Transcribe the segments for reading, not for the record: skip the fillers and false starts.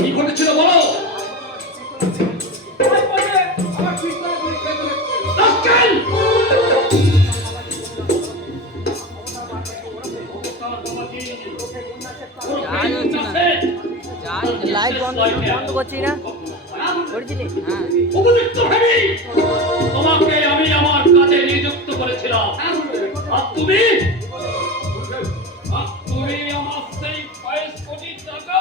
কি ঘটেছিল বলো? লাইট বন্ধ করছি না, তোমাকে আমি আমার কাজে নিযুক্ত করেছিলাম, আর তুমি আমার সেই 22 কোটি টাকা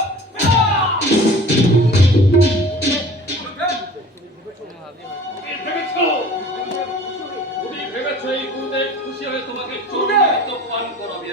ভেবেছো এই গুরুদেব খুশি হয়ে তোমাকে চূর্ণিত পান করাবে?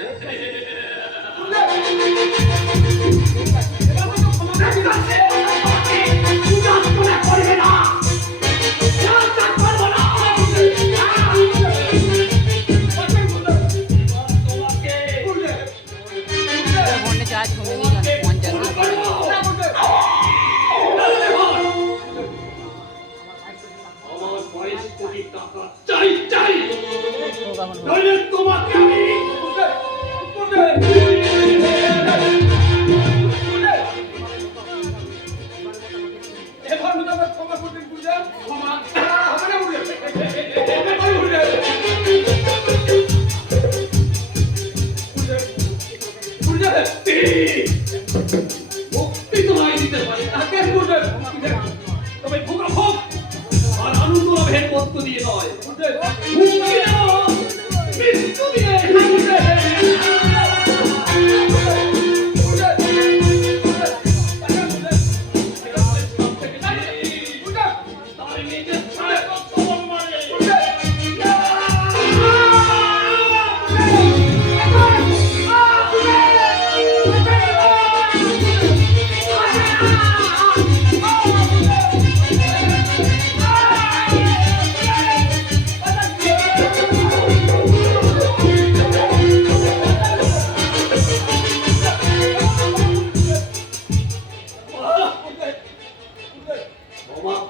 তোমাকে আমি মুক্তি তোমায় দিতে পারি, তাকে তবে ভোগ হোক আর আনন্দ লাভের মধ্য দিয়ে নয়, মুক্তি মৃত্যু দিয়ে।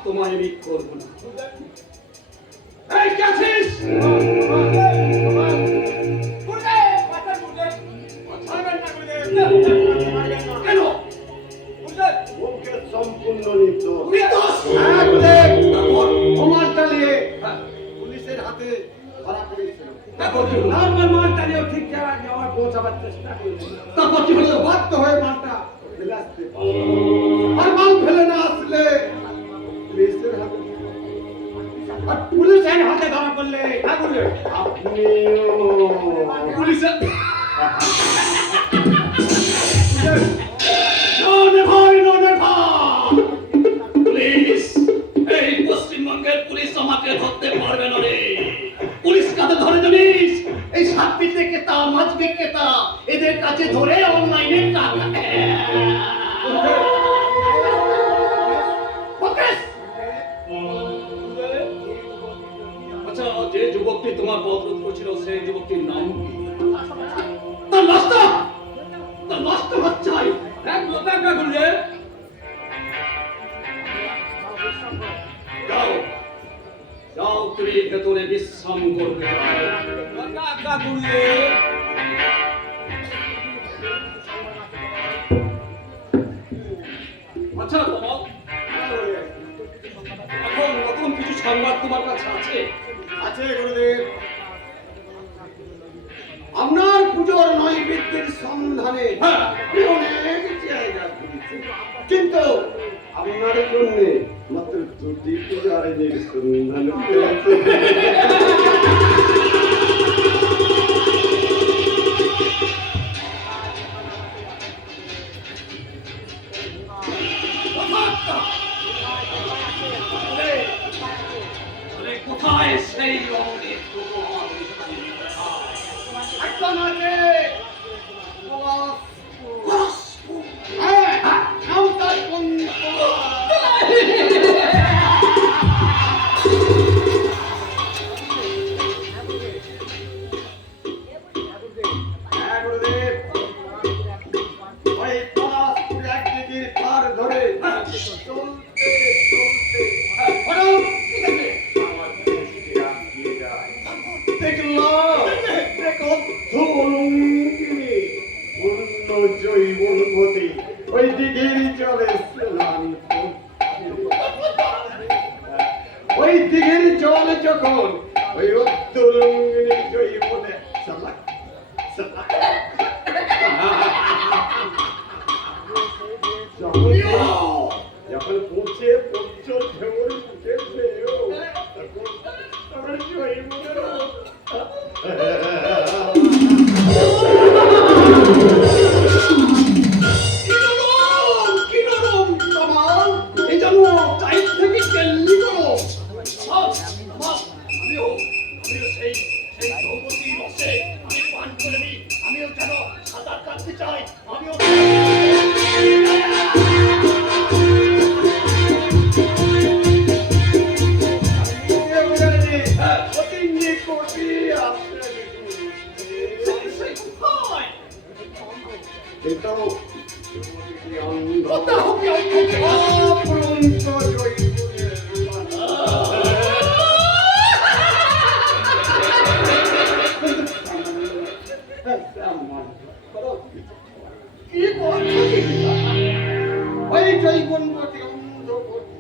তোমায় আমি করব না। এই কাছিস কেন? সম্পূর্ণ প্রমাণ চালিয়ে পুলিশের হাতে ধরা পড়েছিল। মালটা নিয়েও ঠিক জায়গায় যাওয়ার পৌঁছাবার চেষ্টা করেছিল। তারপর কি হলো? বাধ্য হয়ে মালটা ফেলে আসতে, আর মাল ফেলে না আসলে পুলিশের হাতে, আর পুলিশের হাতে ধরা পড়লে আপনিও পুলিশের পুলিশ, এই পশ্চিমবঙ্গের পুলিশ আমাকে ধরতে পারবে না রে। পুলিশ কাছে ধরে জানিস? এই সাতপিতে কেতা, মাঝবে কেতা, এদের কাছে ধরে অনলাইনে টাকা। আচ্ছা, যে যুবকটি তোমার বদরুদ করছিল সেই যুবকটির নাম কি? তার লাশটা বাচ্চাই এক লোটাকা গুলে যাও তুমি ভেতরে বিশ্রাম করবে। আচ্ছা তোমার এখন নতুন কিছু সংবাদ তোমার কাছে আছে? আছে গুরুদেব। আপনার পুজোর নৈবেদ্যের সন্ধানে আমি অনেক জায়গা ঘুরেছি, কিন্তু আপনার জন্য মাত্র 2টি পূজারিনীর সন্ধান পেয়েছি। কোথায় সেই যখন পৌঁছে পৌঁছো ঢেউর উঠেছে তখন আমার জয় মনে কি নরম কামাল, এই জানো টাইপ থেকে কেল্লি করো। আমিও সেই সেই দ্রৌপদী রসে আমি পান করে নিই, আমিও যেন সাঁতার কাটতে চাই, আমিও কথা হবে কি বলছো ওই জৈবনবতী অন্ধবতী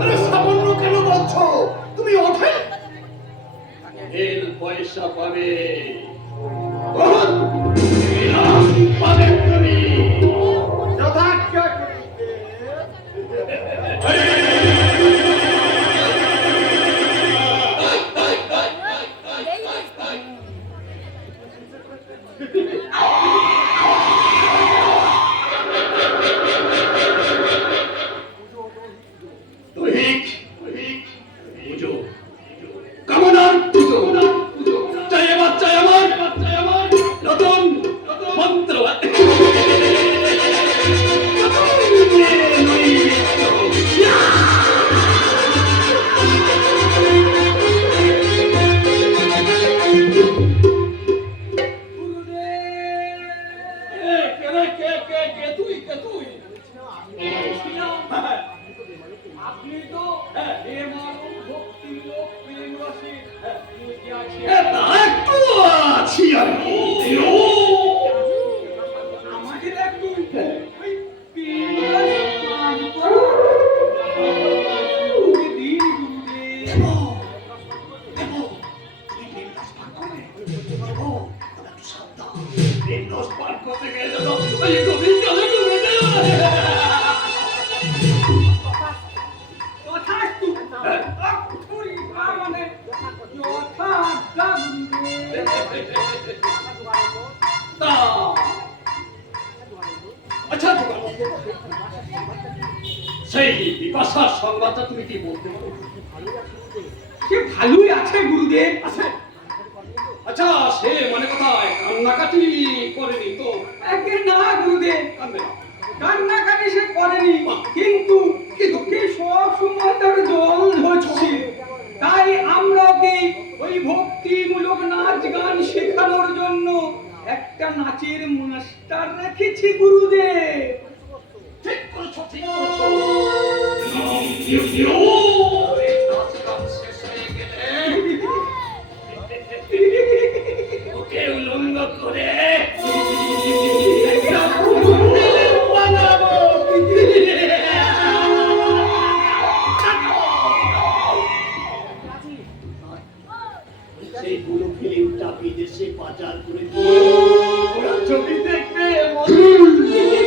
আরে সামান্য কেন বলছো? তুমি ওঠে এর পয়সা পাবে, বহুত বিরাম পাবে তুমি। যথাজ্ঞা করিতে দৈহিক বুঝো, কামনার পুজো, চাই আমার রতন মন্ত্র আপনি তো এ মানব ভক্তি লোক প্রেম রসে বুঝে আছেন। একটু আছি আমি। আমাকে একটু ওই প্রেম রস পান করো। দিন গুরুদেব। তথাস্তু। অক্ষরি মানে যথাজ্ঞা গুরুদেব। আচ্ছা, সেই বিপাশার সংবাদটা তুমি কি বলতে পারো? সে ভালোই আছে গুরুদেব। আছে? আচ্ছা, সে মানে কোথায় কান্নাকাটি করেনি তো? একে না গুরুদেব, কান্দে না। কান্নাকাটি সে করেনি, কিন্তু কি সব সময় তার জল ঝরছে। তাই আমরা ওকে ওই ভক্তিমূলক নাচ গান শেখানোর জন্য একটা নাচের মাস্টার রেখেছি গুরুদেব। ঠিক করেছো, ঠিক করেছো। এই নাচ গান শেষ হয়ে গেলে ওকে উলঙ্গ করে একটা মন্দির বানাবো। সেই পুরো ফিল্মটা বিদেশে পাচার করে দিয়ে